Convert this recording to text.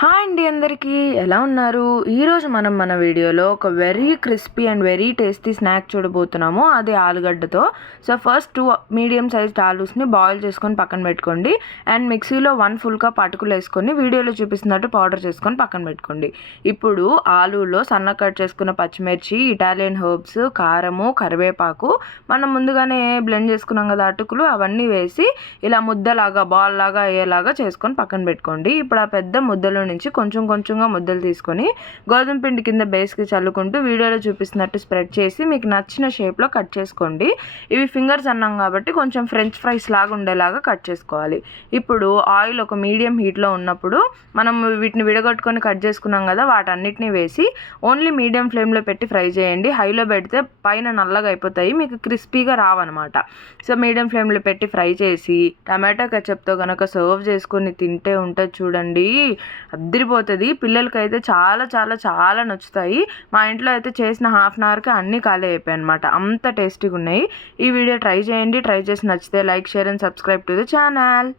Hi అండి అందరికీ ఎలా ఉన్నారు? ఈరోజు మనం మన వీడియోలో ఒక very crispy and very tasty snack చూడబోతున్నాము. అది ఆలుగడ్డతో. సో ఫస్ట్ 2 మీడియం సైజ్డ్ ఆలూస్ని బాయిల్ చేసుకొని పక్కన పెట్టుకోండి. అండ్ మిక్సీలో 1 ఫుల్ కప్ అటుకులు వేసుకొని వీడియోలో చూపిస్తున్నట్టు పౌడర్ చేసుకొని పక్కన పెట్టుకోండి. ఇప్పుడు ఆలూలో సన్న కట్ చేసుకున్న పచ్చిమిర్చి, ఇటాలియన్ హర్బ్స్, కారము, కరివేపాకు, మనం ముందుగానే బ్లెండ్ చేసుకున్నాం కదా అటుకులు, అవన్నీ వేసి ఇలా ముద్దలాగా బాల్ లాగా అయ్యేలాగా చేసుకొని పక్కన పెట్టుకోండి. ఇప్పుడు ఆ పెద్ద ముద్దలు నుంచి కొంచెం కొంచెంగా ముద్దలు తీసుకొని గోధుమ పిండి కింద బేస్కి చల్లుకుంటూ వీడియోలో చూపిస్తున్నట్టు స్ప్రెడ్ చేసి మీకు నచ్చిన షేప్లో కట్ చేసుకోండి. ఇవి ఫింగర్స్ అన్నాం కాబట్టి కొంచెం ఫ్రెంచ్ ఫ్రైస్ లాగా ఉండేలాగా కట్ చేసుకోవాలి. ఇప్పుడు ఆయిల్ ఒక మీడియం హీట్లో ఉన్నప్పుడు మనం వీటిని విడగొట్టుకొని కట్ చేసుకున్నాం కదా, వాటన్నిటిని వేసి ఓన్లీ మీడియం ఫ్లేమ్లో పెట్టి ఫ్రై చేయండి. హైలో పెడితే పైన నల్లగా అయిపోతాయి, మీకు క్రిస్పీగా రావన్నమాట. సో మీడియం ఫ్లేమ్లో పెట్టి ఫ్రై చేసి టమాటో కెచప్తో కనుక సర్వ్ చేసుకొని తింటే ఉంటుంది చూడండి, అద్దరిపోతుంది. పిల్లలకైతే చాలా చాలా చాలా నచ్చుతాయి. మా ఇంట్లో అయితే చేసిన హాఫ్ అన్ అవర్కి అన్నీ ఖాళీ అయిపోయాయి అనమాట, అంత టేస్టీగా ఉన్నాయి. ఈ వీడియో ట్రై చేయండి. ట్రై చేసి నచ్చితే like, share and subscribe to the channel.